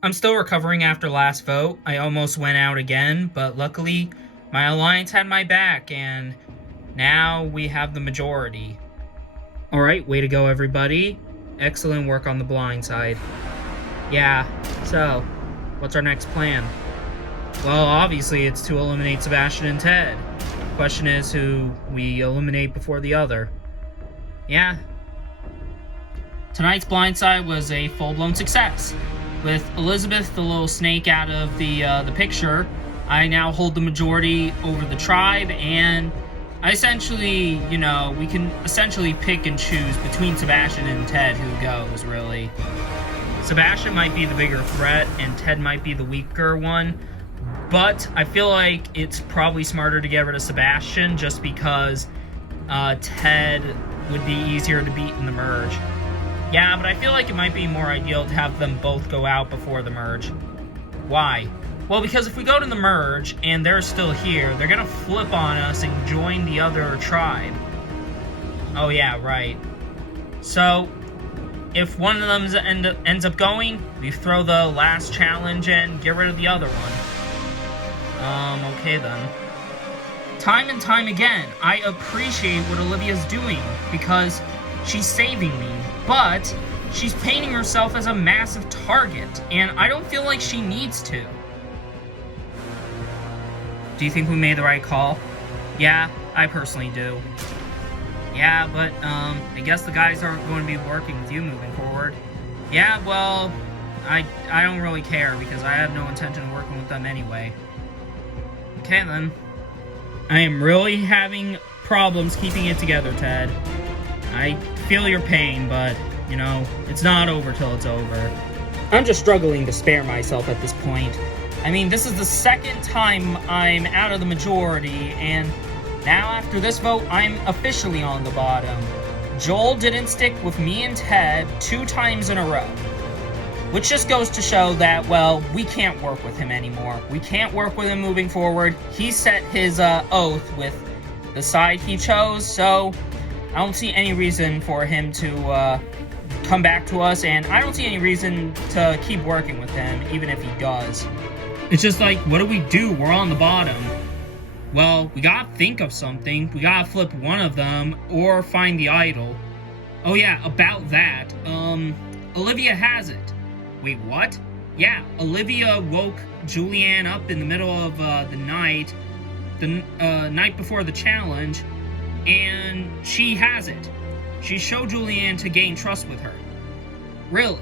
I'm still recovering after last vote. I almost went out again, but luckily my alliance had my back, and now we have the majority. Alright, way to go everybody. Excellent work on the blind side. Yeah, so, what's our next plan? Well, obviously it's to eliminate Sebastian and Ted. Question is who we eliminate before the other. Yeah. Tonight's blindside was a full-blown success. With Elizabeth, the little snake, out of the picture, I now hold the majority over the tribe, and I essentially, we can essentially pick and choose between Sebastian and Ted who goes, really. Sebastian might be the bigger threat, and Ted might be the weaker one, but I feel like it's probably smarter to get rid of Sebastian just because Ted would be easier to beat in the merge. Yeah, but I feel like it might be more ideal to have them both go out before the merge. Why? Well, because if we go to the merge and they're still here, they're gonna flip on us and join the other tribe. Oh yeah, right. So, if one of them ends up going, we throw the last challenge and get rid of the other one. Okay then. Time and time again, I appreciate what Olivia's doing because she's saving me. But she's painting herself as a massive target, and I don't feel like she needs to. Do you think we made the right call? Yeah, I personally do. Yeah, but, I guess the guys aren't going to be working with you moving forward. Yeah, well, I don't really care, because I have no intention of working with them anyway. Okay, then. I am really having problems keeping it together, Ted. I feel your pain, but, it's not over till it's over. I'm just struggling to spare myself at this point. I mean, this is the second time I'm out of the majority, and now after this vote, I'm officially on the bottom. Joel didn't stick with me and Ted 2 times in a row. Which just goes to show that, well, we can't work with him anymore. We can't work with him moving forward. He set his oath with the side he chose, so I don't see any reason for him to come back to us, and I don't see any reason to keep working with him, even if he does. It's just like, what do? We're on the bottom. Well, we gotta think of something. We gotta flip one of them, or find the idol. Oh yeah, about that, Olivia has it. Wait, what? Yeah, Olivia woke Julianne up in the middle of the night before the challenge, and she has it. She showed Julianne to gain trust with her. Really?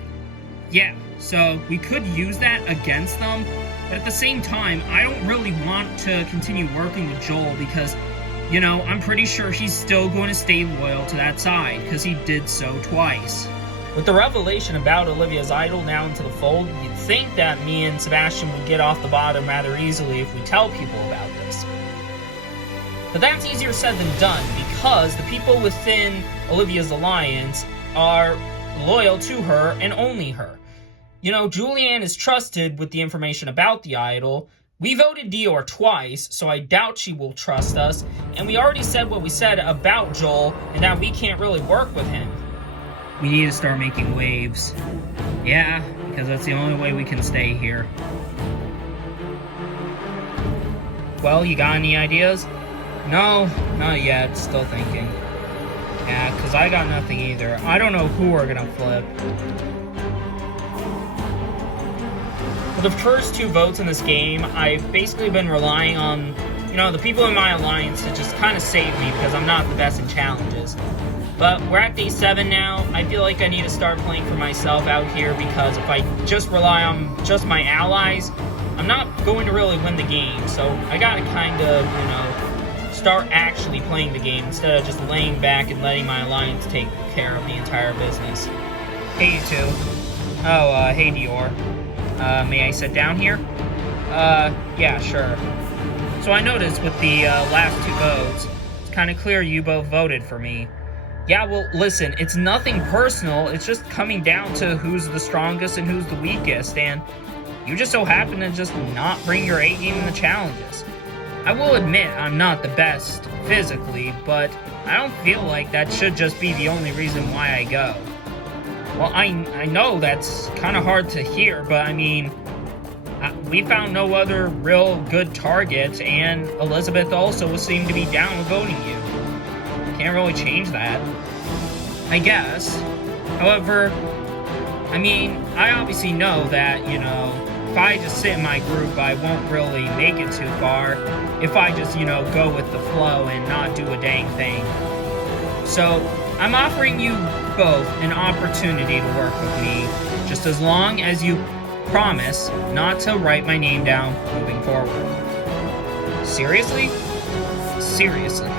Yeah, so we could use that against them, but at the same time, I don't really want to continue working with Joel because, I'm pretty sure he's still going to stay loyal to that side, because he did so twice. With the revelation about Olivia's idol now into the fold, you'd think that me and Sebastian would get off the bottom rather easily if we tell people about this. But that's easier said than done, because the people within Olivia's alliance are loyal to her and only her. Julianne is trusted with the information about the idol. We voted Dior twice, so I doubt she will trust us, and we already said what we said about Joel, and that we can't really work with him. We need to start making waves. Yeah, because that's the only way we can stay here. Well, you got any ideas? No, not yet. Still thinking. Yeah, because I got nothing either. I don't know who we're gonna flip. For the first 2 votes in this game, I've basically been relying on, the people in my alliance to just kind of save me because I'm not the best in challenges. But we're at day 7 now. I feel like I need to start playing for myself out here because if I just rely on just my allies, I'm not going to really win the game. So I gotta kind of, start actually playing the game instead of just laying back and letting my alliance take care of the entire business. Hey, you two. Oh, hey, Dior. May I sit down here? Yeah, sure. So I noticed with the, last 2 votes, it's kind of clear you both voted for me. Yeah, well, listen, it's nothing personal, it's just coming down to who's the strongest and who's the weakest, and you just so happen to just not bring your A game in the challenges. I will admit I'm not the best physically, but I don't feel like that should just be the only reason why I go. Well, I know that's kind of hard to hear, but I mean, we found no other real good target, and Elizabeth also seemed to be down with voting you. Can't really change that, I guess. However, I mean, I obviously know that, if I just sit in my group, I won't really make it too far if I just, go with the flow and not do a dang thing. So, I'm offering you both an opportunity to work with me, just as long as you promise not to write my name down moving forward. Seriously? Seriously.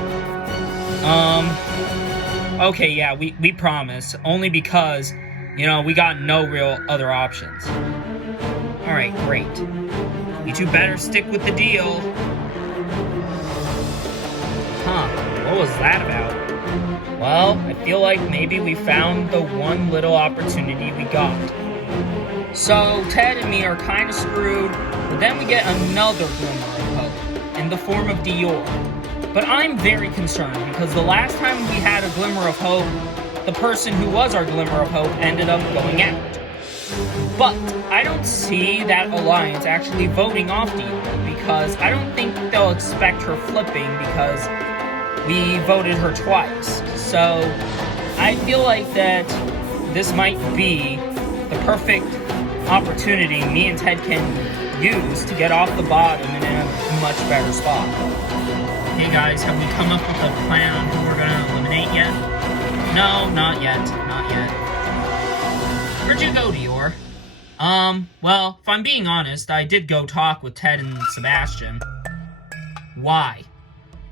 Okay, yeah, we promise. Only because, we got no real other options. Alright, great. You two better stick with the deal. Huh, what was that about? Well, I feel like maybe we found the one little opportunity we got. So, Ted and me are kind of screwed, but then we get another glimmer of hope, in the form of Dior. But I'm very concerned, because the last time we had a glimmer of hope, the person who was our glimmer of hope ended up going out. But I don't see that alliance actually voting off Dior, because I don't think they'll expect her flipping, because we voted her twice. So, I feel like that this might be the perfect opportunity me and Ted can use to get off the bottom and in a much better spot. Hey guys, have we come up with a plan on who we're gonna eliminate yet? No, not yet. Not yet. Where'd you go, Dior? Well, if I'm being honest, I did go talk with Ted and Sebastian. Why?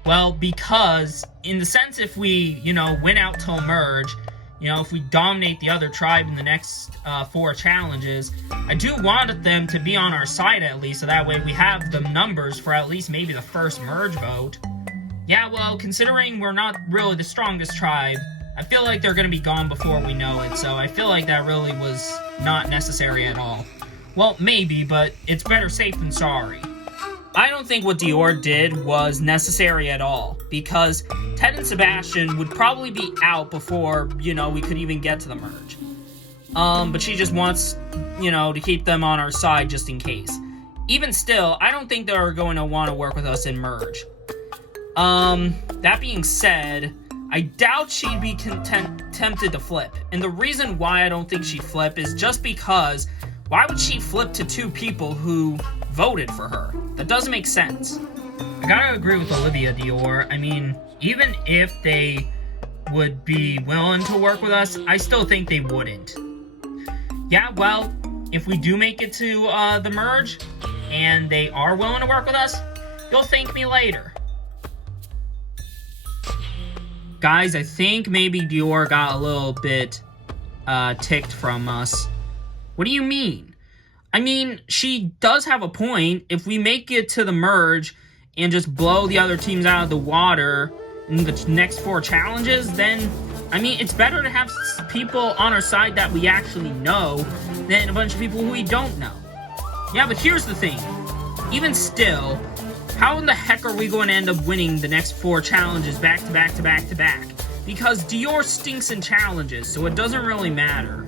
Well, because, in the sense if we, win out till merge, if we dominate the other tribe in the next 4 challenges, I do want them to be on our side at least, so that way we have the numbers for at least maybe the first merge vote. Yeah, well, considering we're not really the strongest tribe, I feel like they're going to be gone before we know it, so I feel like that really was not necessary at all. Well, maybe, but it's better safe than sorry. I don't think what Dior did was necessary at all, because Ted and Sebastian would probably be out before, we could even get to the merge. But she just wants, to keep them on our side just in case. Even still, I don't think they're going to want to work with us in merge. That being said, I doubt she'd be tempted to flip. And the reason why I don't think she'd flip is just because, why would she flip to 2 people who voted for her? That doesn't make sense. I gotta agree with Olivia, Dior. I mean, even if they would be willing to work with us, I still think they wouldn't. Yeah, well, if we do make it to the merge, and they are willing to work with us, you'll thank me later. Guys, I think maybe Dior got a little bit ticked from us. What do you mean? I mean, she does have a point. If we make it to the merge and just blow the other teams out of the water in the next 4 challenges, then, I mean, it's better to have people on our side that we actually know than a bunch of people who we don't know. Yeah, but here's the thing. Even still, how in the heck are we going to end up winning the next 4 challenges back to back to back to back? Because Dior stinks in challenges, so it doesn't really matter.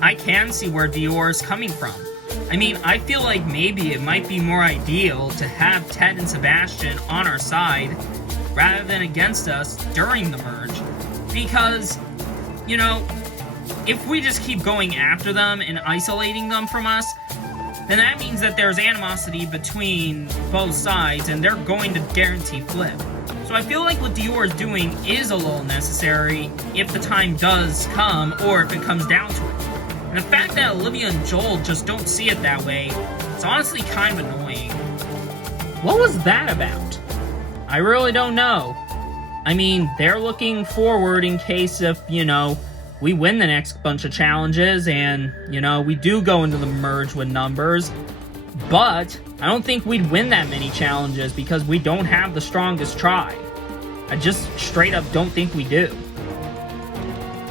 I can see where Dior is coming from. I mean, I feel like maybe it might be more ideal to have Ted and Sebastian on our side rather than against us during the merge. because, you know, if we just keep going after them and isolating them from us, then that means that there's animosity between both sides, and they're going to guarantee flip. So I feel like what Dior is doing is a little necessary if the time does come, or if it comes down to it. And the fact that Olivia and Joel just don't see it that way, it's honestly kind of annoying. What was that about? I really don't know. I mean, they're looking forward in case if, you know, we win the next bunch of challenges and, you know, we do go into the merge with numbers. But I don't think we'd win that many challenges because we don't have the strongest tribe. I just straight up don't think we do.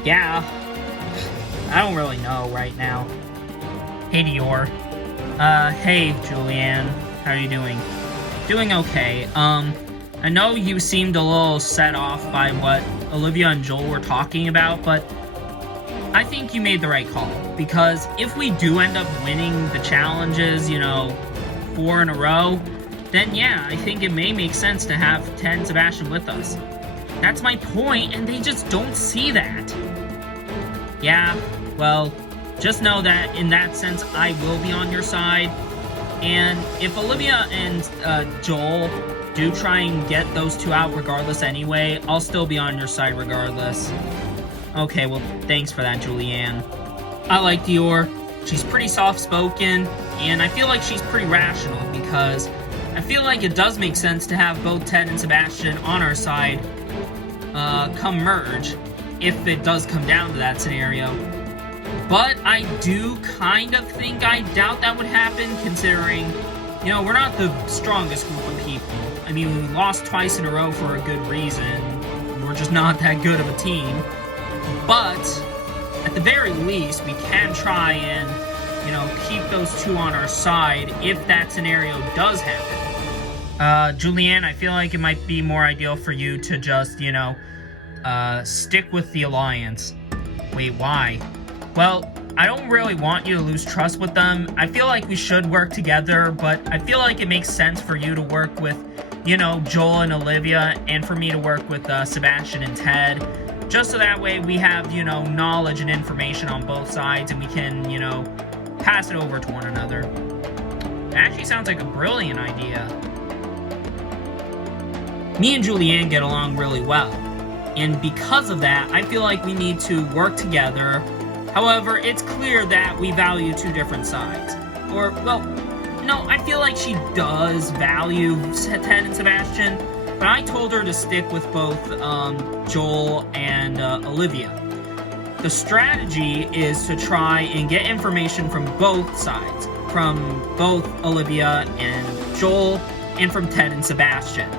Yeah, I don't really know right now. Hey, Dior. Hey, Julianne. How are you doing? Doing okay. I know you seemed a little set off by what Olivia and Joel were talking about, but I think you made the right call, because if we do end up winning the challenges, you know, 4 in a row, then yeah, I think it may make sense to have Ted and Sebastian with us. That's my point, and they just don't see that. Yeah, well, just know that in that sense, I will be on your side, and if Olivia and Joel do try and get those two out regardless anyway, I'll still be on your side regardless. Okay, well, thanks for that, Julianne. I like Dior. She's pretty soft-spoken, and I feel like she's pretty rational, because I feel like it does make sense to have both Ted and Sebastian on our side come merge, if it does come down to that scenario. But I do kind of think I doubt that would happen, considering, you know, we're not the strongest group of people. I mean, we lost twice in a row for a good reason. We're just not that good of a team. But, at the very least, we can try and, you know, keep those two on our side if that scenario does happen. Julianne, I feel like it might be more ideal for you to just, you know, stick with the Alliance. Wait, why? Well, I don't really want you to lose trust with them. I feel like we should work together, but I feel like it makes sense for you to work with, you know, Joel and Olivia, and for me to work with Sebastian and Ted. Just so that way we have, you know, knowledge and information on both sides, and we can, you know, pass it over to one another. It actually sounds like a brilliant idea. Me and Julianne get along really well, and because of that, I feel like we need to work together. However, it's clear that we value two different sides. Or, well, no, I feel like she does value Ted and Sebastian, but I told her to stick with both Joel and Olivia. The strategy is to try and get information from both sides, from both Olivia and Joel, and from Ted and Sebastian.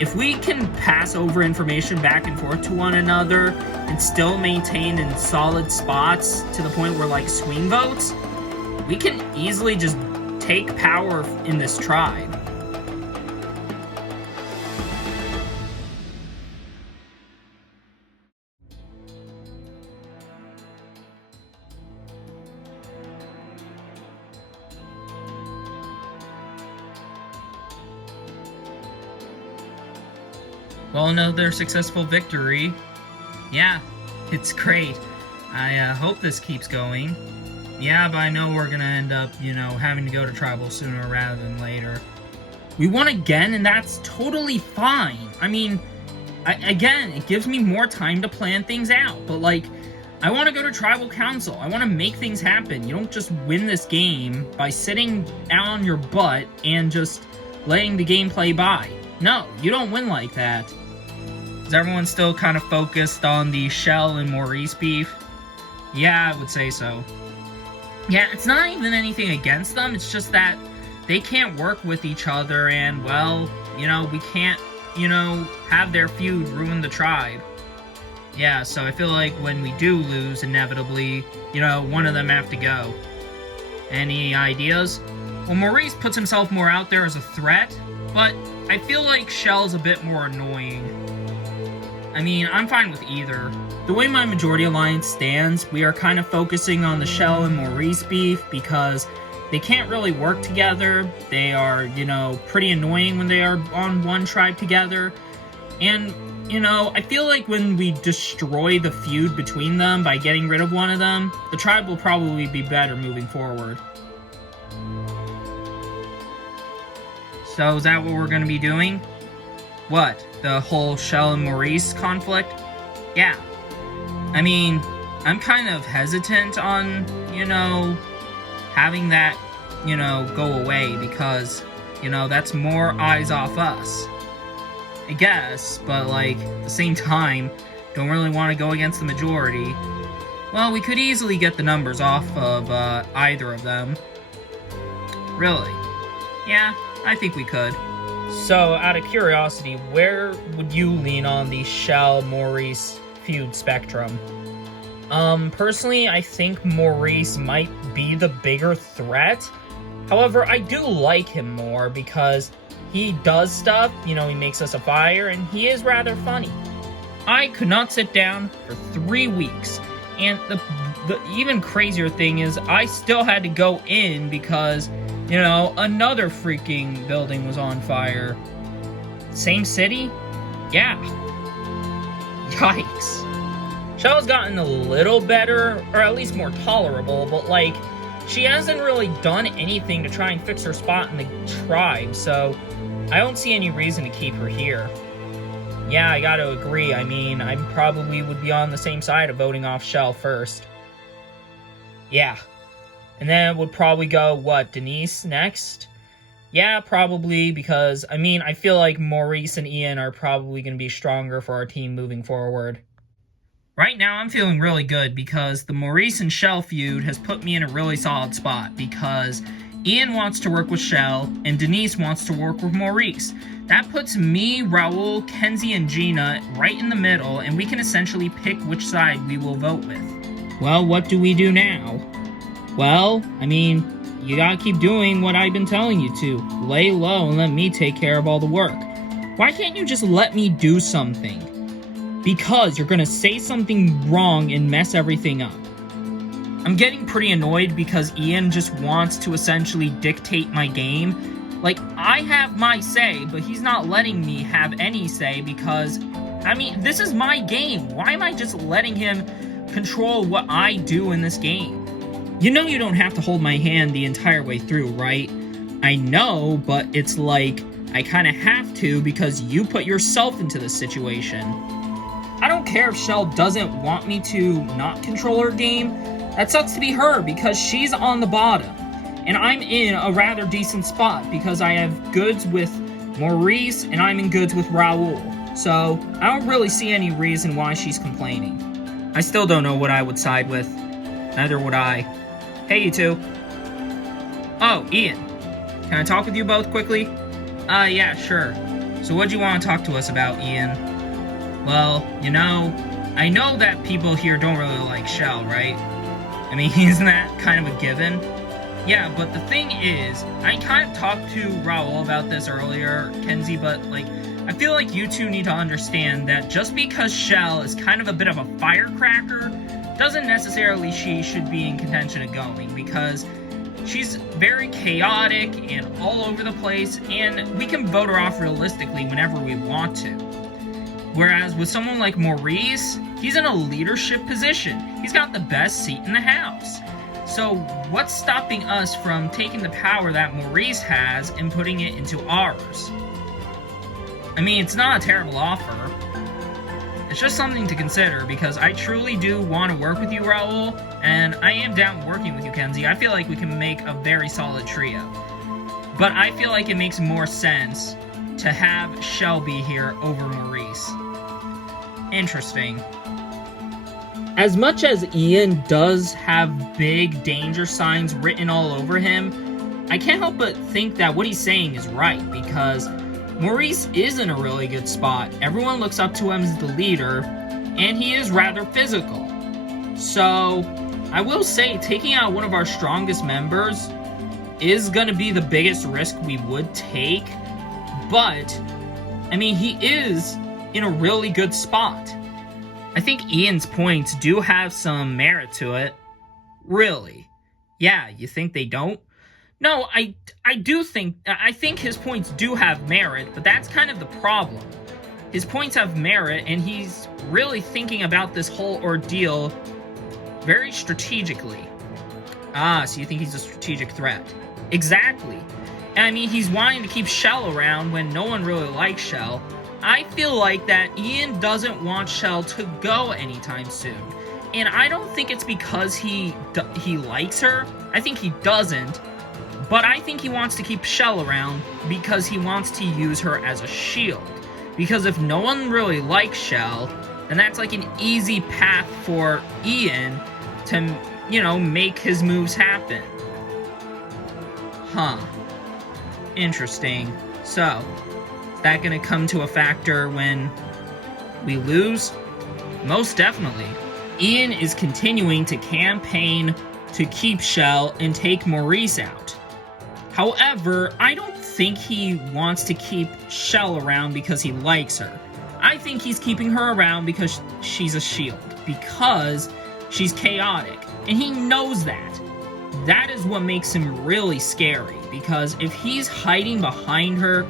If we can pass over information back and forth to one another and still maintain in solid spots to the point where, like, swing votes, we can easily just take power in this tribe. Well, another successful victory. Yeah, it's great. I hope this keeps going. Yeah, but I know we're gonna end up, you know, having to go to tribal sooner rather than later. We won again, and that's totally fine. I mean, again, it gives me more time to plan things out, but, like, I want to go to tribal council. I want to make things happen. You don't just win this game by sitting on your butt and just letting the game play by. No, you don't win like that. Is everyone still kind of focused on the Shell and Maurice beef? Yeah, I would say so. Yeah, it's not even anything against them, it's just that they can't work with each other, and, well, you know, we can't, you know, have their feud ruin the tribe. Yeah, so I feel like when we do lose, inevitably, you know, one of them have to go. Any ideas? Well, Maurice puts himself more out there as a threat, but I feel like Shell's a bit more annoying. I mean, I'm fine with either. The way my majority alliance stands, we are kind of focusing on the Shell and Maurice beef because they can't really work together. They are, you know, pretty annoying when they are on one tribe together. And you know, I feel like when we destroy the feud between them by getting rid of one of them, the tribe will probably be better moving forward. So is that what we're going to be doing? What? The whole Shell and Maurice conflict? Yeah. I mean, I'm kind of hesitant on, you know, having that, you know, go away because, you know, that's more eyes off us. I guess, but like, at the same time, don't really want to go against the majority. Well, we could easily get the numbers off of either of them. Really? Yeah, I think we could. So, out of curiosity, where would you lean on the Shell-Maurice feud spectrum? Personally, I think Maurice might be the bigger threat. However, I do like him more because he does stuff, you know, he makes us a fire, and he is rather funny. I could not sit down for 3 weeks, and the even crazier thing is I still had to go in because, you know, another freaking building was on fire. Same city? Yeah. Yikes. Shell's gotten a little better, or at least more tolerable, but like, she hasn't really done anything to try and fix her spot in the tribe, so I don't see any reason to keep her here. Yeah, I gotta agree. I mean, I probably would be on the same side of voting off Shell first. Yeah. And then it would probably go, what, Denise next? Yeah, probably, because, I mean, I feel like Maurice and Ian are probably going to be stronger for our team moving forward. Right now, I'm feeling really good because the Maurice and Shell feud has put me in a really solid spot because Ian wants to work with Shell and Denise wants to work with Maurice. That puts me, Raul, Kenzie, and Gina right in the middle, and we can essentially pick which side we will vote with. Well, what do we do now? Well, I mean, you gotta keep doing what I've been telling you to. Lay low and let me take care of all the work. Why can't you just let me do something? Because you're gonna say something wrong and mess everything up. I'm getting pretty annoyed because Ian just wants to essentially dictate my game. Like, I have my say, but he's not letting me have any say because, I mean, this is my game. Why am I just letting him control what I do in this game? You know you don't have to hold my hand the entire way through, right? I know, but it's like, I kinda have to because you put yourself into this situation. I don't care if Shell doesn't want me to not control her game. That sucks to be her because she's on the bottom. And I'm in a rather decent spot because I have goods with Maurice and I'm in goods with Raul. So, I don't really see any reason why she's complaining. I still don't know what I would side with. Neither would I. Hey, you two. Oh, Ian. Can I talk with you both quickly? Yeah, sure. So what'd you want to talk to us about, Ian? Well, you know, I know that people here don't really like Shell, right? I mean, isn't that kind of a given? Yeah, but the thing is, I kind of talked to Raul about this earlier, Kenzie, but, like, I feel like you two need to understand that just because Shell is kind of a bit of a firecracker, doesn't necessarily she should be in contention of going, because she's very chaotic and all over the place, and we can vote her off realistically whenever we want to. Whereas with someone like Maurice, he's in a leadership position. He's got the best seat in the house. So what's stopping us from taking the power that Maurice has and putting it into ours? I mean, it's not a terrible offer. It's just something to consider because I truly do want to work with you, Raul, and I am down working with you, Kenzie. I feel like we can make a very solid trio. But I feel like it makes more sense to have Shelby here over Maurice. Interesting. As much as Ian does have big danger signs written all over him, I can't help but think that what he's saying is right, because Maurice is in a really good spot. Everyone looks up to him as the leader, and he is rather physical. So, I will say, taking out one of our strongest members is going to be the biggest risk we would take, but, I mean, he is in a really good spot. I think Ian's points do have some merit to it. Really? Yeah, you think they don't? No, I think his points do have merit, but that's kind of the problem. his points have merit, and he's really thinking about this whole ordeal very strategically. Ah, so you think he's a strategic threat. Exactly. And I mean, he's wanting to keep Shell around when no one really likes Shell. I feel like that Ian doesn't want Shell to go anytime soon. And I don't think it's because he likes her. I think he doesn't. But I think he wants to keep Shell around because he wants to use her as a shield. Because if no one really likes Shell, then that's like an easy path for Ian to, you know, make his moves happen. Huh. Interesting. So, is that going to come to a factor when we lose? Most definitely. Ian is continuing to campaign to keep Shell and take Maurice out. However, I don't think he wants to keep Shell around because he likes her. I think he's keeping her around because she's a shield. Because she's chaotic. And he knows that. That is what makes him really scary. Because if he's hiding behind her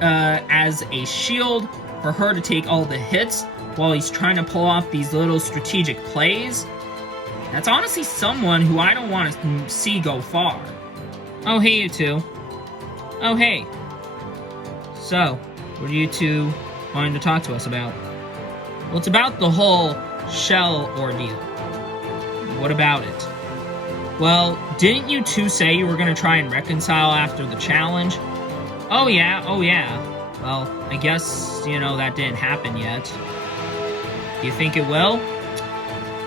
as a shield for her to take all the hits while he's trying to pull off these little strategic plays, that's honestly someone who I don't want to see go far. Oh, hey, you two. Oh, hey. So, what are you two wanting to talk to us about? Well, it's about the whole Shell ordeal. What about it? Well, didn't you two say you were going to try and reconcile after the challenge? Oh yeah. Well, I guess, you know, that didn't happen yet. Do you think it will?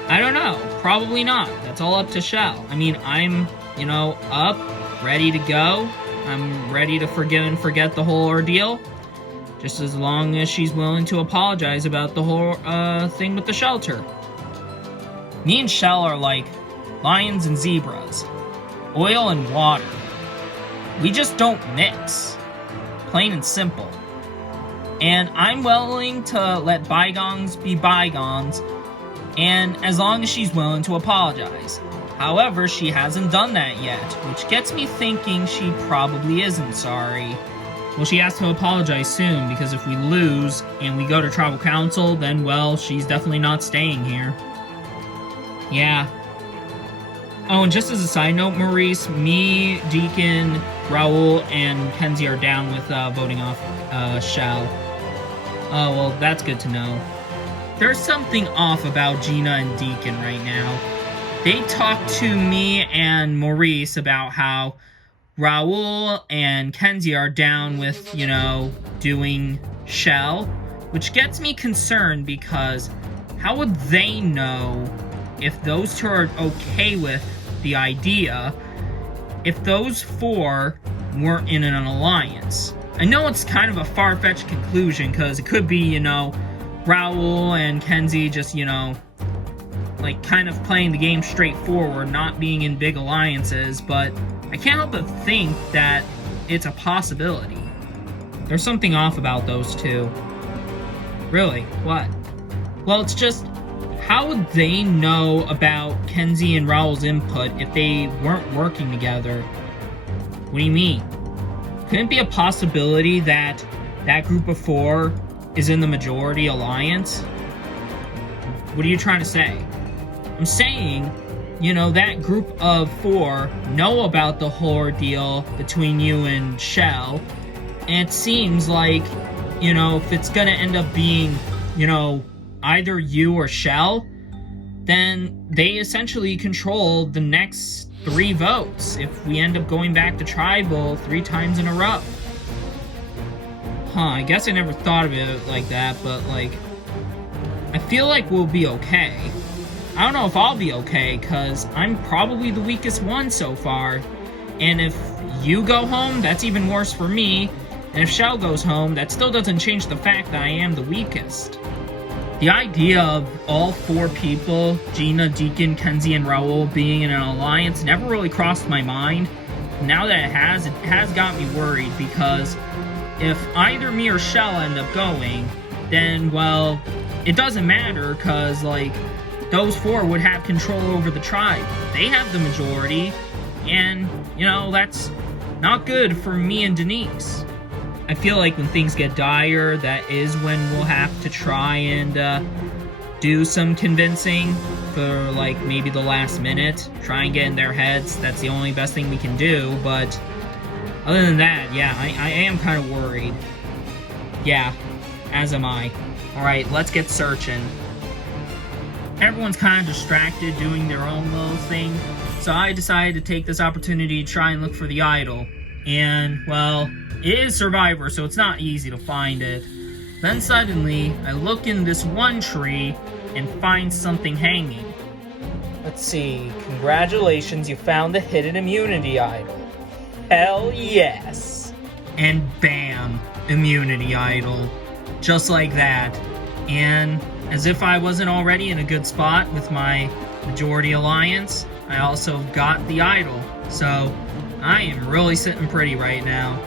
I don't know. Probably not. That's all up to Shell. I mean, I'm, you know, up, ready to go. I'm ready to forgive and forget the whole ordeal. Just as long as she's willing to apologize about the whole thing with the shelter. Me and Shell are like lions and zebras. Oil and water. We just don't mix. Plain and simple. And I'm willing to let bygones be bygones, and as long as she's willing to apologize. However, she hasn't done that yet, which gets me thinking she probably isn't sorry. Well, she has to apologize soon, because if we lose and we go to tribal council, then, well, she's definitely not staying here. Yeah. Oh, and just as a side note, Maurice, me, Deacon, Raul, and Kenzie are down with voting off Shell. Oh, well, that's good to know. There's something off about Gina and Deacon right now. They talked to me and Maurice about how Raul and Kenzie are down with, you know, doing Shell, which gets me concerned because how would they know if those two are okay with the idea if those four weren't in an alliance? I know it's kind of a far-fetched conclusion because it could be, you know, Raul and Kenzie just, you know, like kind of playing the game straightforward, not being in big alliances, but I can't help but think that it's a possibility. There's something off about those two. Really? What? Well, it's just, how would they know about Kenzie and Raul's input if they weren't working together? What do you mean? Couldn't it be a possibility that that group of four is in the majority alliance? What are you trying to say? I'm saying, you know, that group of four know about the whole ordeal between you and Shell, and it seems like, you know, if it's gonna end up being, you know, either you or Shell, then they essentially control the next 3 votes if we end up going back to tribal 3 times in a row. Huh, I guess I never thought of it like that, but, like, I feel like we'll be okay. I don't know if I'll be okay, because I'm probably the weakest one so far. And if you go home, that's even worse for me. And if Shell goes home, that still doesn't change the fact that I am the weakest. The idea of all 4 people, Gina, Deacon, Kenzie, and Raul, being in an alliance never really crossed my mind. Now that it has got me worried, because if either me or Shell end up going, then, well, it doesn't matter, because, like, those 4 would have control over the tribe. They have the majority, and, you know, that's not good for me and Denise. I feel like when things get dire, that is when we'll have to try and do some convincing for like maybe the last minute. Try and get in their heads. That's the only best thing we can do, but other than that, yeah, I am kind of worried. Yeah, as am I. Alright, let's get searching. Everyone's kind of distracted doing their own little thing, so I decided to take this opportunity to try and look for the idol. And, well, it is Survivor, so it's not easy to find it. Then suddenly, I look in this one tree and find something hanging. Let's see. Congratulations, you found the hidden immunity idol. Hell yes! And bam! Immunity idol. Just like that. And as if I wasn't already in a good spot with my majority alliance, I also got the idol. So, I am really sitting pretty right now.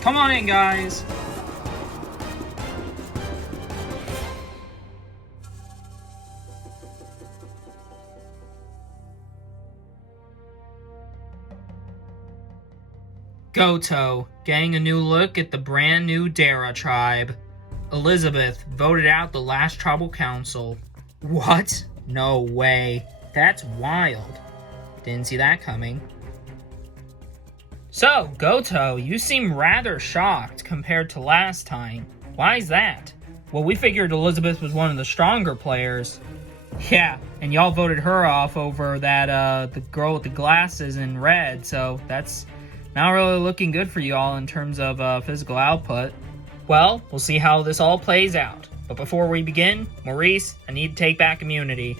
Come on in, guys. Goto, getting a new look at the brand new Dara tribe. Elizabeth voted out the last tribal council. What? No way. That's wild. Didn't see that coming. So, Goto, you seem rather shocked compared to last time. Why is that? Well, we figured Elizabeth was one of the stronger players. Yeah, and y'all voted her off over that, the girl with the glasses in red, so that's not really looking good for y'all in terms of, physical output. Well, we'll see how this all plays out. But before we begin, Maurice, I need to take back immunity.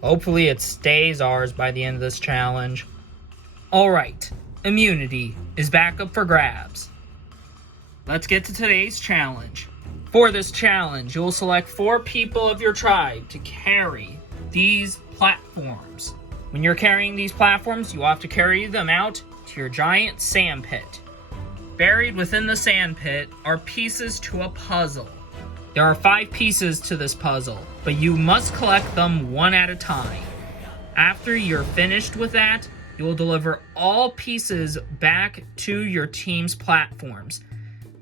Hopefully it stays ours by the end of this challenge. Alright, immunity is back up for grabs. Let's get to today's challenge. For this challenge, you'll select 4 people of your tribe to carry these platforms. When you're carrying these platforms, you'll have to carry them out to your giant sand pit. Buried within the sand pit are pieces to a puzzle. There are 5 pieces to this puzzle, but you must collect them one at a time. After you're finished with that, you will deliver all pieces back to your team's platforms.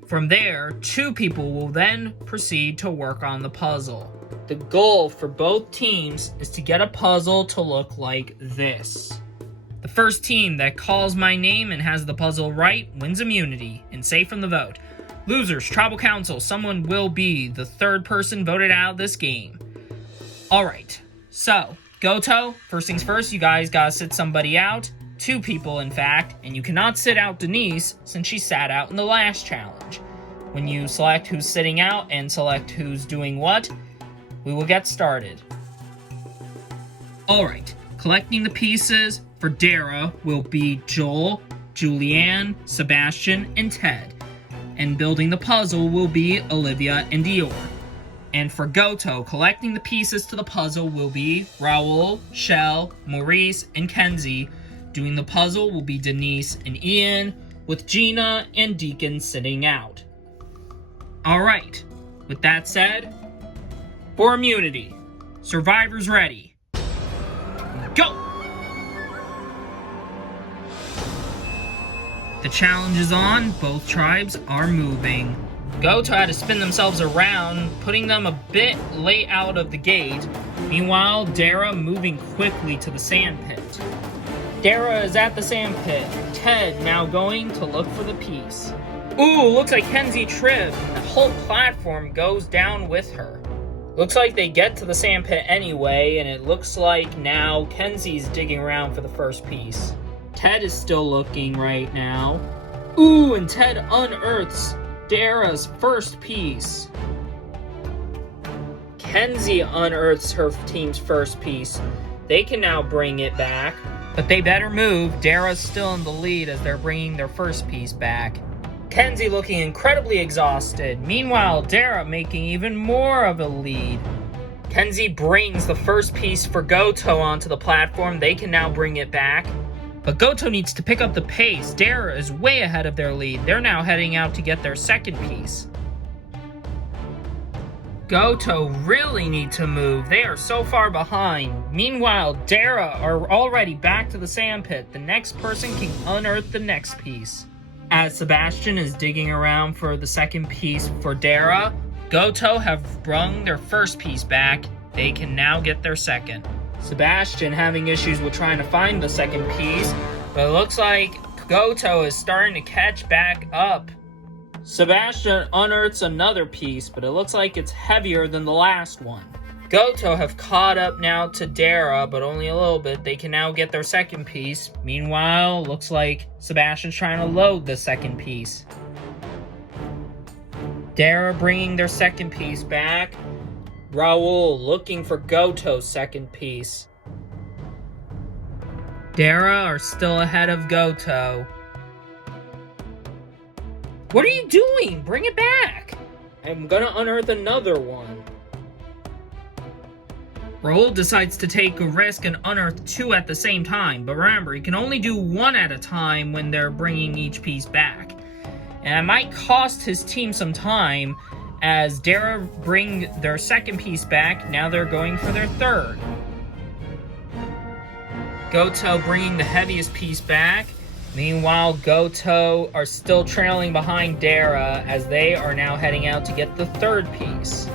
From there, 2 people will then proceed to work on the puzzle. The goal for both teams is to get a puzzle to look like this. The first team that calls my name and has the puzzle right wins immunity and safe from the vote. Losers, tribal council, someone will be the 3rd person voted out of this game. Alright, so Goto, first things first, you guys gotta sit somebody out. 2 people, in fact, and you cannot sit out Denise since she sat out in the last challenge. When you select who's sitting out and select who's doing what, we will get started. Alright, collecting the pieces for Dara will be Joel, Julianne, Sebastian, and Ted. And building the puzzle will be Olivia and Dior. And for Goto, collecting the pieces to the puzzle will be Raul, Shell, Maurice, and Kenzie. Doing the puzzle will be Denise and Ian, with Gina and Deacon sitting out. Alright, with that said, for immunity, survivors ready. Go! The challenge is on, both tribes are moving. Goto had to spin themselves around, putting them a bit late out of the gate. Meanwhile, Dara moving quickly to the sand pit. Dara is at the sand pit. Ted now going to look for the piece. Ooh, looks like Kenzie tripped. The whole platform goes down with her. Looks like they get to the sand pit anyway, and it looks like now Kenzie's digging around for the first piece. Ted is still looking right now. Ooh, and Ted unearths Dara's first piece. Kenzie unearths her team's first piece. They can now bring it back, but they better move. Dara's still in the lead as they're bringing their first piece back. Kenzie looking incredibly exhausted. Meanwhile, Dara making even more of a lead. Kenzie brings the first piece for Goto onto the platform. They can now bring it back. But Goto needs to pick up the pace. Dara is way ahead of their lead. They're now heading out to get their second piece. Goto really need to move. They are so far behind. Meanwhile, Dara are already back to the sandpit. The next person can unearth the next piece. As Sebastian is digging around for the second piece for Dara, Goto have brung their first piece back. They can now get their second. Sebastian having issues with trying to find the second piece, but it looks like Goto is starting to catch back up. Sebastian unearths another piece, but it looks like it's heavier than the last one. Goto have caught up now to Dara, but only a little bit. They can now get their second piece. Meanwhile, looks like Sebastian's trying to load the second piece. Dara bringing their second piece back. Raul looking for Goto's second piece. Dara are still ahead of Goto. What are you doing? Bring it back! I'm gonna unearth another one. Raul decides to take a risk and unearth two at the same time, but remember, he can only do one at a time when they're bringing each piece back. And it might cost his team some time, as Dara bring their second piece back. Now they're going for their third. Goto bringing the heaviest piece back. Meanwhile, Goto are still trailing behind Dara as they are now heading out to get the third piece.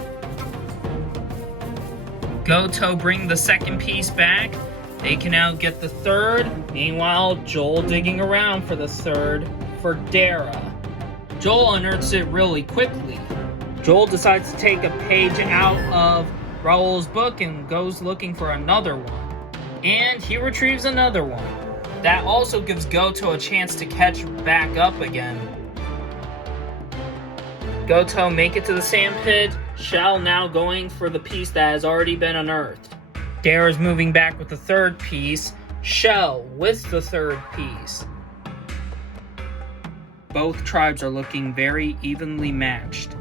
Goto bring the second piece back. They can now get the third. Meanwhile, Joel digging around for the third for Dara. Joel unearths it really quickly. Joel decides to take a page out of Raul's book and goes looking for another one. And he retrieves another one. That also gives Goto a chance to catch back up again. Goto make it to the sandpit. Shell now going for the piece that has already been unearthed. Dara's moving back with the third piece. Shell with the third piece. Both tribes are looking very evenly matched.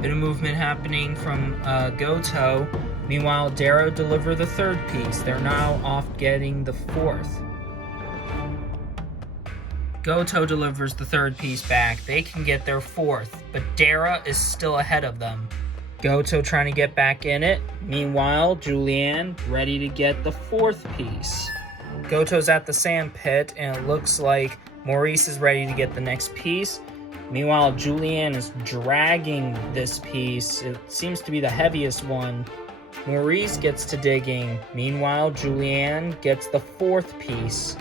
Bit of movement happening from Goto. Meanwhile, Dara deliver the third piece. They're now off getting the fourth. Goto delivers the third piece back. They can get their fourth, but Dara is still ahead of them. Goto trying to get back in it. Meanwhile, Julianne ready to get the fourth piece. Goto's at the sand pit, and it looks like Maurice is ready to get the next piece. Meanwhile, Julianne is dragging this piece. It seems to be the heaviest one. Maurice gets to digging. Meanwhile, Julianne gets the fourth piece.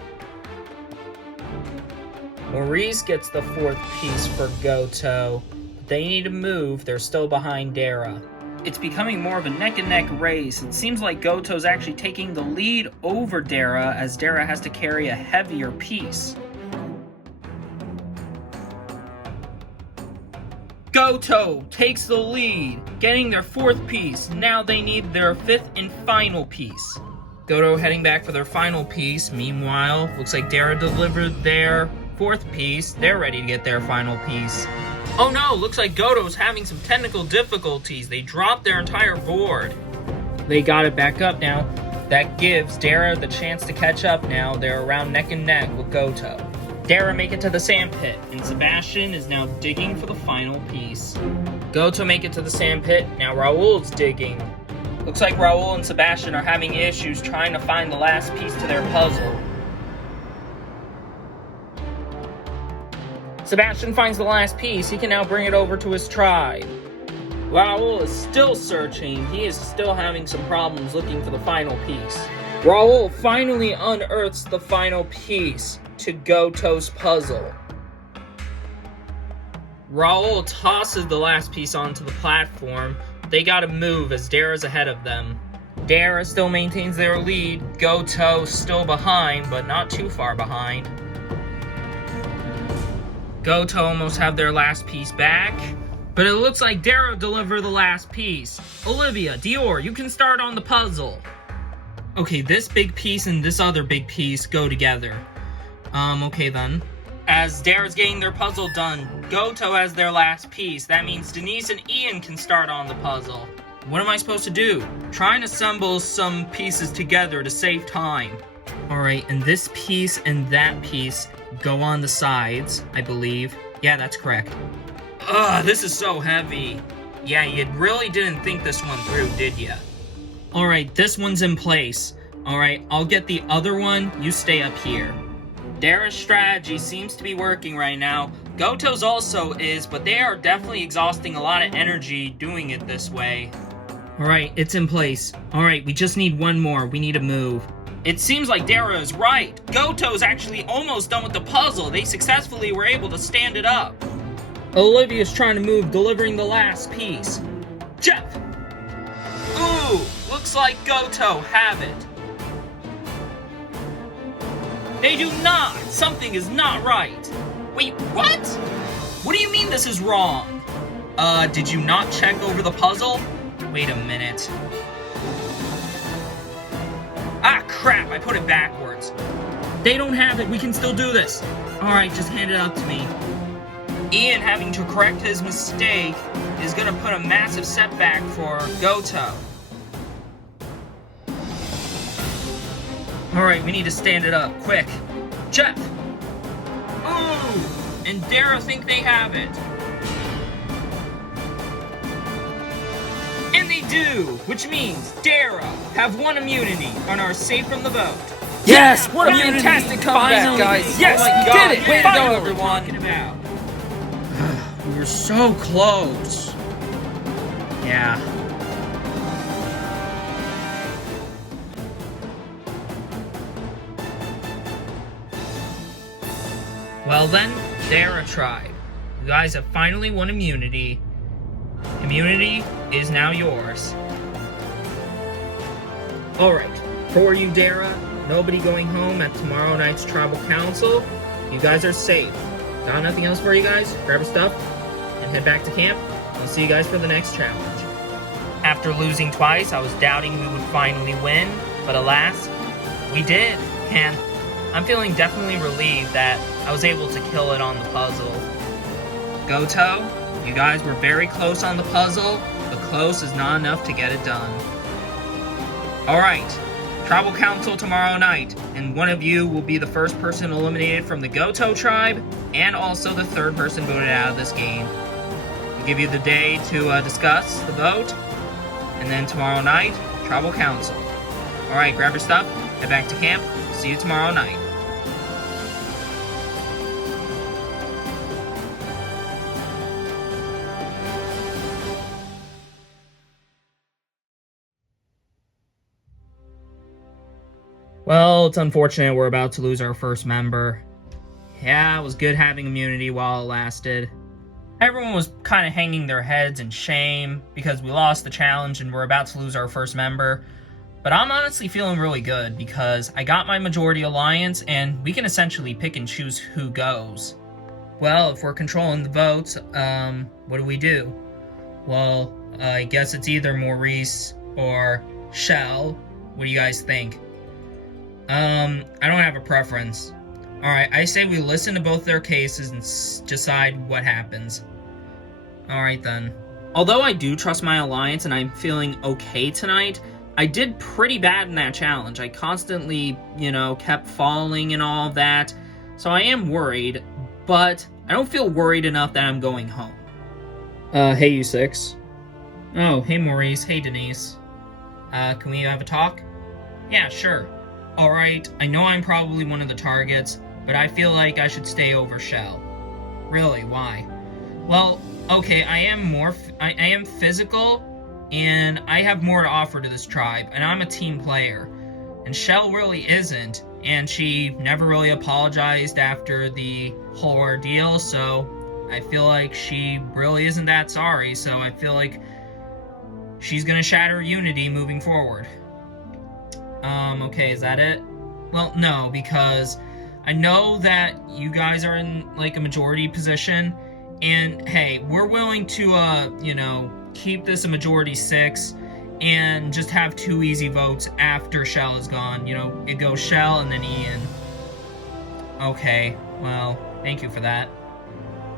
Maurice gets the fourth piece for Goto. They need to move. They're still behind Dara. It's becoming more of a neck-and-neck race. It seems like Goto's actually taking the lead over Dara, as Dara has to carry a heavier piece. Goto takes the lead, getting their fourth piece. Now they need their fifth and final piece. Goto heading back for their final piece. Meanwhile, looks like Dara delivered their fourth piece. They're ready to get their final piece. Oh no, looks like Goto's having some technical difficulties. They dropped their entire board. They got it back up now. That gives Dara the chance to catch up now. They're around neck and neck with Goto. Dara make it to the sand pit, and Sebastian is now digging for the final piece. Goto make it to the sand pit. Now Raul's digging. Looks like Raul and Sebastian are having issues trying to find the last piece to their puzzle. Sebastian finds the last piece. He can now bring it over to his tribe. Raul is still searching. He is still having some problems looking for the final piece. Raul finally unearths the final piece to Goto's puzzle. Raul tosses the last piece onto the platform. They gotta move as Dara's ahead of them. Dara still maintains their lead. Goto still behind, but not too far behind. Goto almost have their last piece back, but it looks like Dara delivered the last piece. Olivia, Dior, you can start on the puzzle. Okay, this big piece and this other big piece go together. Okay then. As Dara's getting their puzzle done, Goto has their last piece. That means Denise and Ian can start on the puzzle. What am I supposed to do? Try and assemble some pieces together to save time. Alright, and this piece and that piece go on the sides, I believe. Yeah, that's correct. Ugh, this is so heavy. Yeah, you really didn't think this one through, did ya? Alright, this one's in place. Alright, I'll get the other one, you stay up here. Dara's strategy seems to be working right now. Goto's also is, but they are definitely exhausting a lot of energy doing it this way. Alright, it's in place. Alright, we just need one more. We need to move. It seems like Dara is right. Goto's actually almost done with the puzzle. They successfully were able to stand it up. Olivia's trying to move, delivering the last piece. Jeff! Ooh, looks like Goto have it. They do not! Something is not right. Wait, what? What do you mean this is wrong? Did you not check over the puzzle? Wait a minute. Ah, crap, I put it backwards. They don't have it, we can still do this. Alright, just hand it out to me. Ian having to correct his mistake is gonna put a massive setback for Goto. Alright, we need to stand it up, quick. Jeff! Ooh! And Dara think they have it. And they do! Which means Dara have one immunity and are safe from the vote. Yes! What a Immunity. fantastic comeback, guys! Yes! Oh my We God, did it! Way to go, finally. everyone! Talking about. We were so close. Yeah. Well then, Dara tribe. You guys have finally won immunity. Immunity is now yours. Alright, for you, Dara, nobody going home at tomorrow night's tribal council. You guys are safe. Got nothing else for you guys? Grab your stuff and head back to camp. I'll see you guys for the next challenge. After losing twice, I was doubting we would finally win, but alas, we did, and I'm feeling definitely relieved that I was able to kill it on the puzzle. Goto, you guys were very close on the puzzle, but close is not enough to get it done. Alright, Tribal Council tomorrow night, and one of you will be the first person eliminated from the Goto tribe, and also the third person voted out of this game. We'll give you the day to discuss the vote, and then tomorrow night, Tribal Council. Alright, grab your stuff, head back to camp, see you tomorrow night. Well, it's unfortunate we're about to lose our first member. Yeah, it was good having immunity while it lasted. Everyone was kind of hanging their heads in shame because we lost the challenge and we're about to lose our first member. But I'm honestly feeling really good because I got my majority alliance and we can essentially pick and choose who goes. Well, if we're controlling the votes, what do we do? Well, I guess it's either Maurice or Shell. What do you guys think? I don't have a preference. Alright, I say we listen to both their cases and decide what happens. Alright then. Although I do trust my alliance and I'm feeling okay tonight, I did pretty bad in that challenge. I constantly, kept falling and all of that. So I am worried, but I don't feel worried enough that I'm going home. Hey you six. Oh, hey Maurice, hey Denise. Can we have a talk? Yeah, sure. Alright, I know I'm probably one of the targets, but I feel like I should stay over Shell. Really, why? Well, okay, I am physical, and I have more to offer to this tribe, and I'm a team player. And Shell really isn't, and she never really apologized after the whole ordeal, so I feel like she really isn't that sorry, so I feel like she's gonna shatter unity moving forward. Okay, is that it? Well, no, because I know that you guys are in, a majority position, and, hey, we're willing to, keep this a majority 6, and just have 2 easy votes after Shell is gone. It goes Shell and then Ian. Okay, well, thank you for that.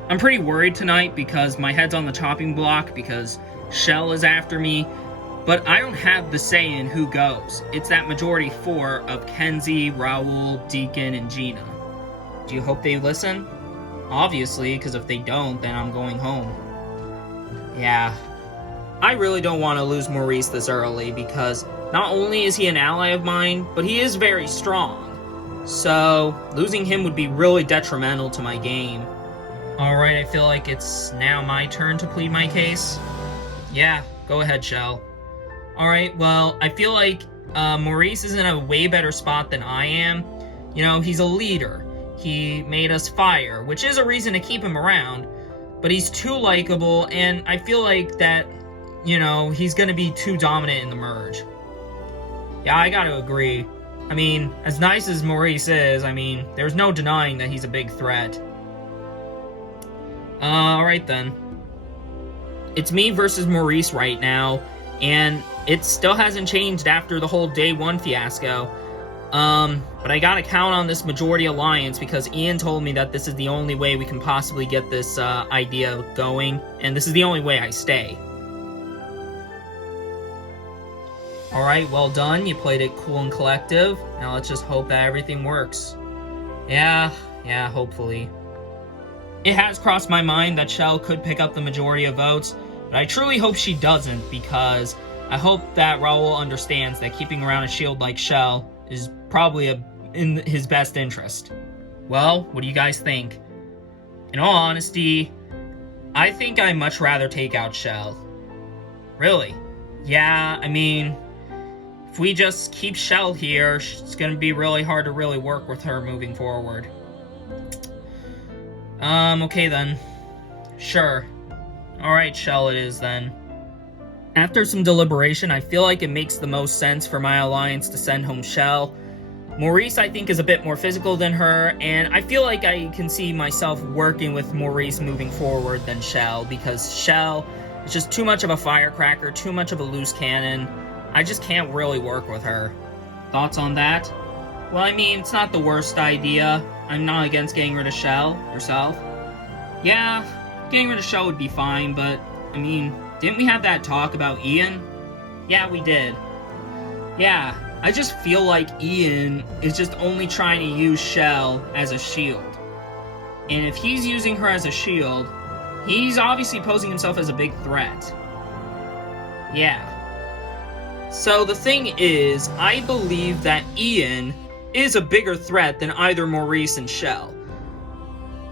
I'm pretty worried tonight because my head's on the chopping block because Shell is after me, But I don't have the say in who goes. It's that majority 4 of Kenzie, Raul, Deacon, and Gina. Do you hope they listen? Obviously, because if they don't, then I'm going home. Yeah. I really don't want to lose Maurice this early, because not only is he an ally of mine, but he is very strong. So, losing him would be really detrimental to my game. Alright, I feel like it's now my turn to plead my case. Yeah, go ahead, Shell. Alright, well, I feel like Maurice is in a way better spot than I am. You know, he's a leader. He made us fire, which is a reason to keep him around. But he's too likable, and I feel like that, you know, he's gonna be too dominant in the merge. Yeah, I gotta agree. I mean, as nice as Maurice is, I mean, there's no denying that he's a big threat. Alright then. It's me versus Maurice right now, and it still hasn't changed after the whole day 1 fiasco. But I gotta count on this majority alliance because Ian told me that this is the only way we can possibly get this idea going, and this is the only way I stay. Alright, well done. You played it cool and collective. Now let's just hope that everything works. Yeah, hopefully. It has crossed my mind that Shell could pick up the majority of votes, but I truly hope she doesn't, because I hope that Raul understands that keeping around a shield like Shell is probably in his best interest. Well, what do you guys think? In all honesty, I think I'd much rather take out Shell. Really? Yeah, I mean, if we just keep Shell here, it's gonna be really hard to really work with her moving forward. Okay then. Sure. Alright, Shell it is then. After some deliberation, I feel like it makes the most sense for my alliance to send home Shell. Maurice, I think, is a bit more physical than her, and I feel like I can see myself working with Maurice moving forward than Shell, because Shell is just too much of a firecracker, too much of a loose cannon. I just can't really work with her. Thoughts on that? Well, I mean, it's not the worst idea. I'm not against getting rid of Shell, yourself. Yeah, getting rid of Shell would be fine, but, I mean, didn't we have that talk about Ian? Yeah, we did. Yeah, I just feel like Ian is just only trying to use Shell as a shield. And if he's using her as a shield, he's obviously posing himself as a big threat. Yeah. So the thing is, I believe that Ian is a bigger threat than either Maurice and Shell.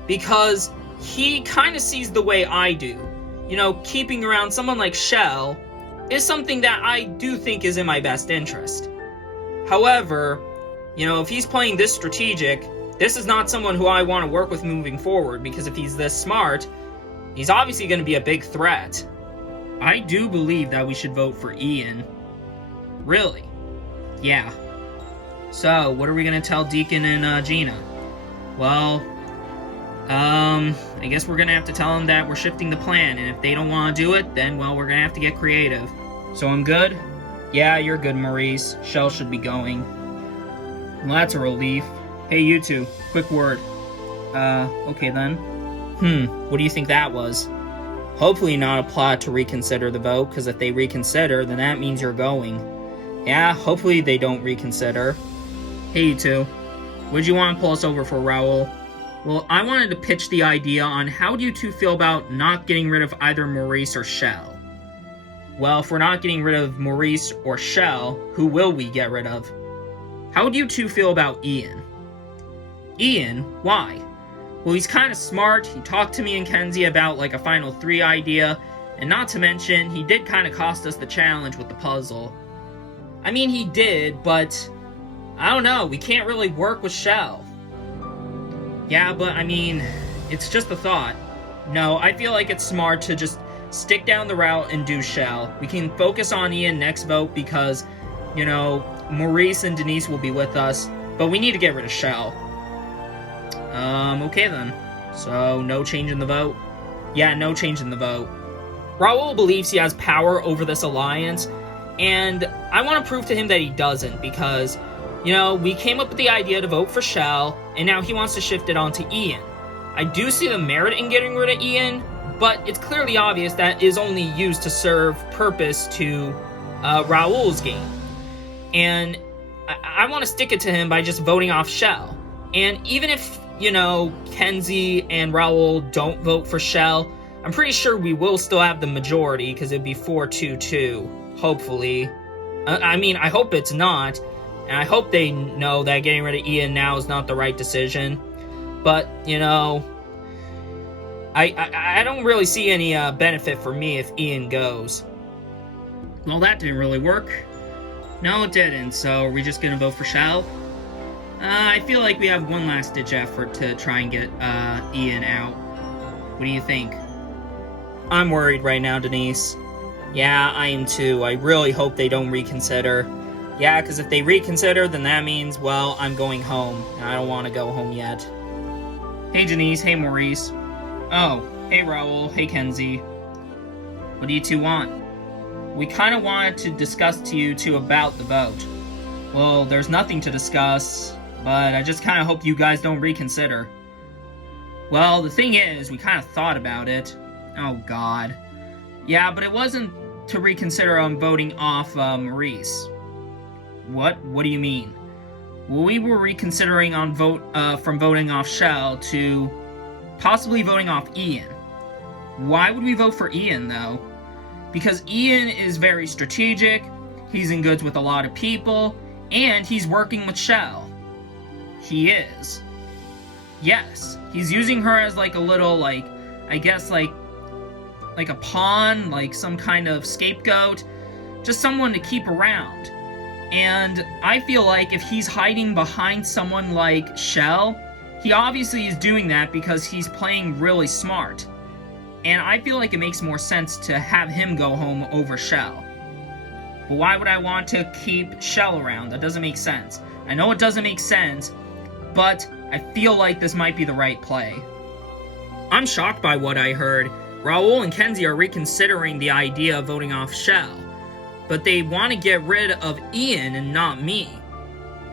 Because he kind of sees the way I do. You know, keeping around someone like Shell is something that I do think is in my best interest. However, you know, if he's playing this strategic, this is not someone who I want to work with moving forward, because if he's this smart, he's obviously going to be a big threat. I do believe that we should vote for Ian. Really? Yeah. So, what are we going to tell Deacon and Gina? Well, I guess we're gonna have to tell them that we're shifting the plan, and if they don't want to do it, then, well, we're gonna have to get creative. So I'm good? Yeah, you're good, Maurice. Shell should be going. Well, that's a relief. Hey, you two, quick word. Okay then. What do you think that was? Hopefully not a plot to reconsider the vote, because if they reconsider, then that means you're going. Yeah, hopefully they don't reconsider. Hey, you two. Would you want to pull us over for Raul? Well, I wanted to pitch the idea on how do you two feel about not getting rid of either Maurice or Shell? Well, if we're not getting rid of Maurice or Shell, who will we get rid of? How do you two feel about Ian? Ian? Why? Well, he's kind of smart. He talked to me and Kenzie about like a Final 3 idea, and not to mention, he did kind of cost us the challenge with the puzzle. I mean, he did, but I don't know, we can't really work with Shell. Yeah, but I mean, it's just a thought. No, I feel like it's smart to just stick down the route and do Shell. We can focus on Ian next vote because, you know, Maurice and Denise will be with us, but we need to get rid of Shell. Okay then. So, no change in the vote? Yeah, no change in the vote. Raul believes he has power over this alliance, and I want to prove to him that he doesn't, because, you know, we came up with the idea to vote for Shell, and now he wants to shift it onto Ian. I do see the merit in getting rid of Ian, but it's clearly obvious that is only used to serve purpose to, Raul's game. And I want to stick it to him by just voting off Shell. And even if, Kenzie and Raul don't vote for Shell, I'm pretty sure we will still have the majority, because it'd be 4-2-2, hopefully. I hope it's not, and I hope they know that getting rid of Ian now is not the right decision. But, I don't really see any benefit for me if Ian goes. Well, that didn't really work. No, it didn't, so are we just gonna vote for Shell? I feel like we have one last-ditch effort to try and get Ian out. What do you think? I'm worried right now, Denise. Yeah, I am too. I really hope they don't reconsider. Yeah, because if they reconsider, then that means, well, I'm going home. And I don't want to go home yet. Hey, Denise. Hey, Maurice. Oh, hey, Raul. Hey, Kenzie. What do you two want? We kind of wanted to discuss to you two about the vote. Well, there's nothing to discuss, but I just kind of hope you guys don't reconsider. Well, the thing is, we kind of thought about it. Oh, God. Yeah, but it wasn't to reconsider voting off Maurice. What? What do you mean? Well, we were reconsidering on from voting off Shell to possibly voting off Ian. Why would we vote for Ian, though? Because Ian is very strategic, he's in goods with a lot of people, and he's working with Shell. He is. Yes, he's using her as like a little, like a pawn, like some kind of scapegoat, just someone to keep around. And I feel like if he's hiding behind someone like Shell, he obviously is doing that because he's playing really smart. And I feel like it makes more sense to have him go home over Shell. But why would I want to keep Shell around? That doesn't make sense. I know it doesn't make sense, but I feel like this might be the right play. I'm shocked by what I heard. Raul and Kenzie are reconsidering the idea of voting off Shell, but they want to get rid of Ian and not me.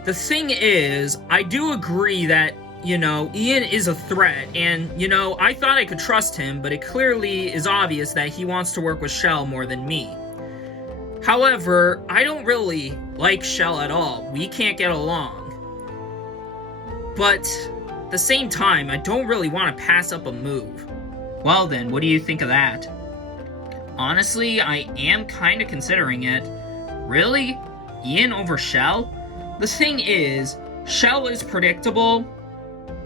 The thing is, I do agree that, Ian is a threat, and, I thought I could trust him, but it clearly is obvious that he wants to work with Shell more than me. However, I don't really like Shell at all. We can't get along. But, at the same time, I don't really want to pass up a move. Well then, what do you think of that? Honestly, I am kind of considering it. Really? Ian over Shell? The thing is, Shell is predictable,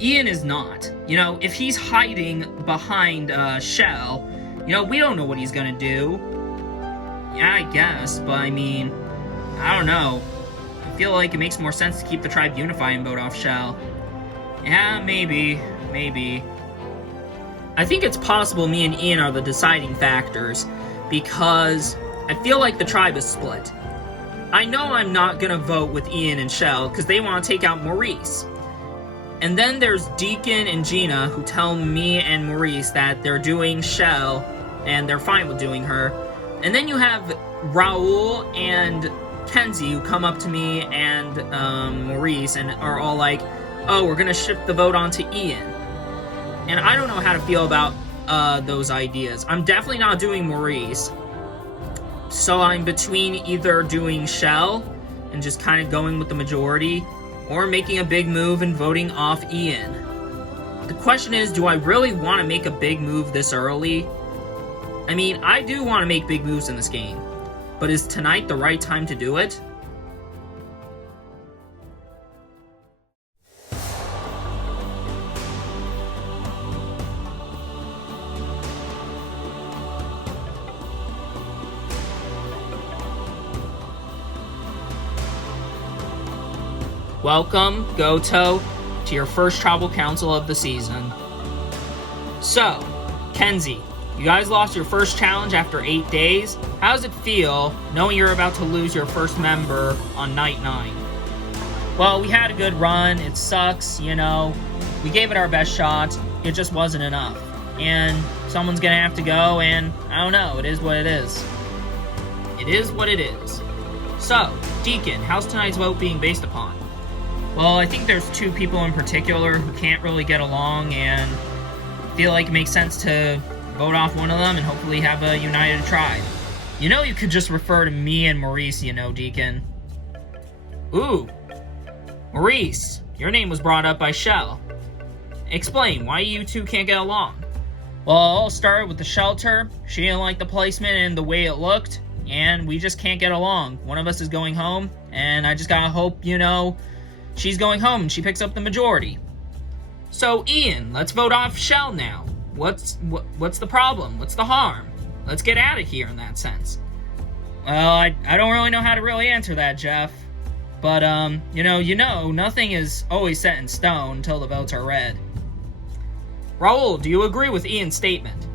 Ian is not. If he's hiding behind Shell, we don't know what he's gonna do. Yeah, I guess, but I don't know. I feel like it makes more sense to keep the tribe unified and vote off Shell. Yeah, maybe. I think it's possible me and Ian are the deciding factors, because I feel like the tribe is split. I know I'm not gonna vote with Ian and Shell, because they want to take out Maurice. And then there's Deacon and Gina, who tell me and Maurice that they're doing Shell, and they're fine with doing her. And then you have Raul and Kenzie, who come up to me and Maurice, and are all like, oh, we're gonna shift the vote onto Ian. And I don't know how to feel about those ideas. I'm definitely not doing Maurice. So I'm between either doing Shell and just kind of going with the majority, or making a big move and voting off Ian. The question is, do I really want to make a big move this early? I do want to make big moves in this game, but is tonight the right time to do it? Welcome, Goto, to your first tribal council of the season. So, Kenzie, you guys lost your first challenge after 8 days. How does it feel knowing you're about to lose your first member on night 9? Well, we had a good run. It sucks, We gave it our best shot. It just wasn't enough. And someone's gonna have to go, and I don't know. It is what it is. It is what it is. So, Deacon, how's tonight's vote being based upon? Well, I think there's 2 people in particular who can't really get along, and feel like it makes sense to vote off one of them and hopefully have a united tribe. You know you could just refer to me and Maurice, you know, Deacon. Ooh. Maurice, your name was brought up by Shell. Explain why you two can't get along. Well, it all started with the shelter. She didn't like the placement and the way it looked, and we just can't get along. One of us is going home, and I just gotta hope, you know, she's going home and she picks up the majority. So, Ian, let's vote off Shell now. What's the problem? What's the harm? Let's get out of here in that sense. Well, I don't really know how to really answer that, Jeff. But, you know, nothing is always set in stone until the votes are read. Raul, do you agree with Ian's statement?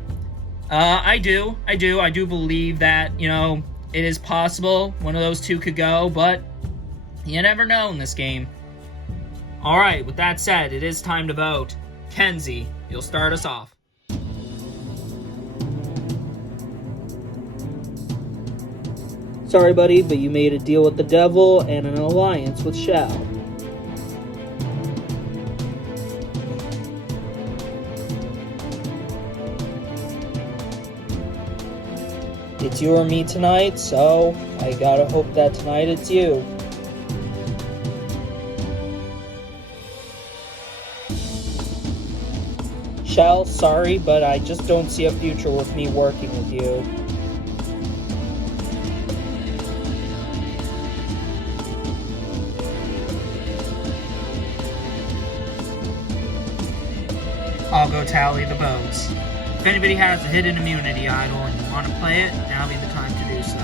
I do. I do believe that, you know, it is possible one of those two could go, but you never know in this game. Alright, with that said, it is time to vote. Kenzie, you'll start us off. Sorry, buddy, but you made a deal with the devil and an alliance with Shell. It's you or me tonight, so I gotta hope that tonight it's you. Shell, sorry, but I just don't see a future with me working with you. I'll go tally the votes. If anybody has a hidden immunity idol and you want to play it, now be the time to do so.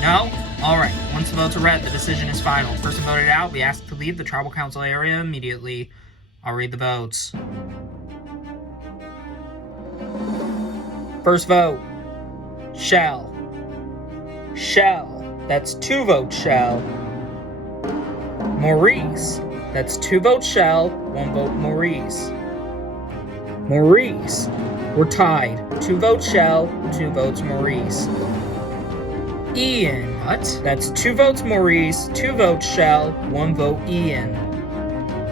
No? Alright, once the votes are read, the decision is final. Person voted out will be asked to leave the tribal council area immediately. I'll read the votes. First vote. Shell. Shell. That's 2 votes Shell. Maurice. That's 2 votes Shell, 1 vote Maurice. Maurice. We're tied. 2 votes Shell, 2 votes Maurice. Ian. What? That's 2 votes Maurice, 2 votes Shell, 1 vote Ian.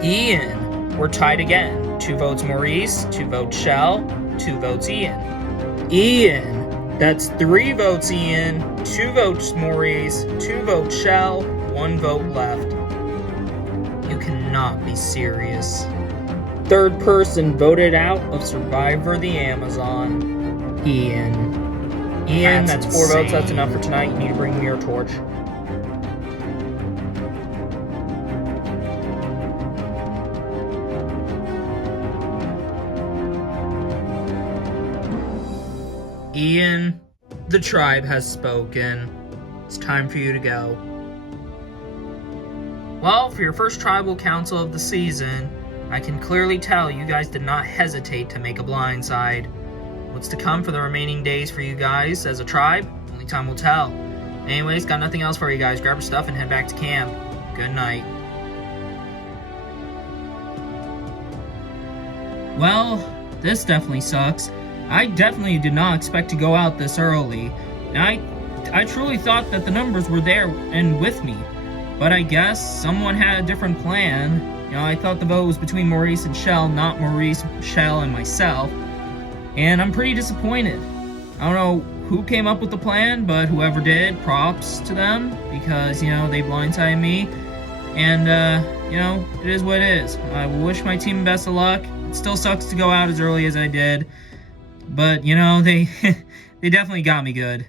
Ian. We're tied again. 2 votes Maurice, 2 votes Shell, 2 votes Ian. Ian. That's 3 votes Ian, 2 votes Maurice, 2 votes Shell, 1 vote left. You cannot be serious. Third person voted out of Survivor the Amazon. Ian, that's 4 votes. That's enough for tonight. You need to bring me your torch. Ian, the tribe has spoken. It's time for you to go. Well, for your first tribal council of the season, I can clearly tell you guys did not hesitate to make a blindside. What's to come for the remaining days for you guys as a tribe? Only time will tell. Anyways, got nothing else for you guys. Grab your stuff and head back to camp. Good night. Well, this definitely sucks. I definitely did not expect to go out this early. I truly thought that the numbers were there and with me. But I guess someone had a different plan. You know, I thought the vote was between Maurice and Shell, not Maurice, Shell, and myself. And I'm pretty disappointed. I don't know who came up with the plan, but whoever did, props to them. Because, you know, they blindsided me. And, you know, it is what it is. I wish my team best of luck. It still sucks to go out as early as I did. But, you know, they, they definitely got me good.